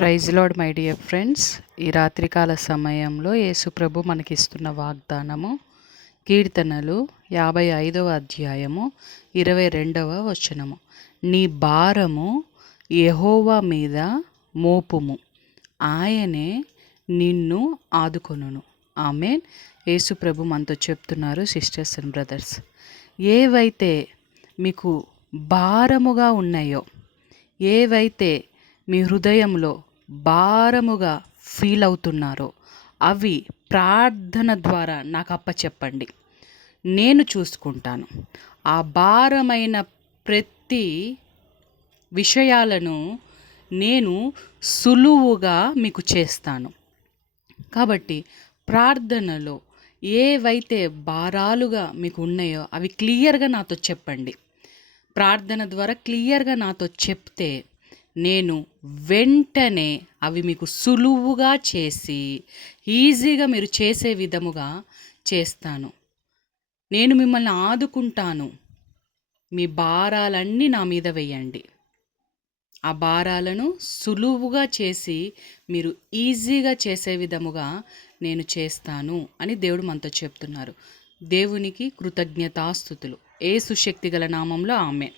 Praise Lord my dear friends. ఈ రాత్రికాల సమయంలో యేసుప్రభు మనకిస్తున్న వాగ్దానము కీర్తనలు 55వ అధ్యాయము 22వ వచనము. నీ భారము యెహోవా మీద మోపుము, ఆయనే నిన్ను ఆదుకొనును. ఆమేన్. యేసుప్రభు మనతో చెప్తున్నారు సిస్టర్స్ అండ్ బ్రదర్స్, ఏవైతే మీకు భారముగా ఉన్నాయో, ఏవైతే మీ హృదయంలో భారముగా ఫీల్ అవుతున్నారో అవి ప్రార్థన ద్వారా నాకు అప్పచెప్పండి, నేను చూసుకుంటాను. ఆ భారమైన ప్రతి విషయాలను నేను సులువుగా మీకు చేస్తాను. కాబట్టి ప్రార్థనలో ఏవైతే భారాలుగా మీకు ఉన్నాయో అవి క్లియర్గా నాతో చెప్పండి. ప్రార్థన ద్వారా క్లియర్గా నాతో చెప్తే నేను వెంటనే అవి మీకు సులువుగా చేసి ఈజీగా మీరు చేసే విధముగా చేస్తాను. నేను మిమ్మల్ని ఆదుకుంటాను. మీ భారాలన్నీ నా మీద వేయండి. ఆ భారాలను సులువుగా చేసి మీరు ఈజీగా చేసే విధముగా నేను చేస్తాను అని దేవుడు మనతో చెప్తున్నారు. దేవునికి కృతజ్ఞతాస్తుతులు. యేసు శక్తిగల నామంలో ఆమేన్.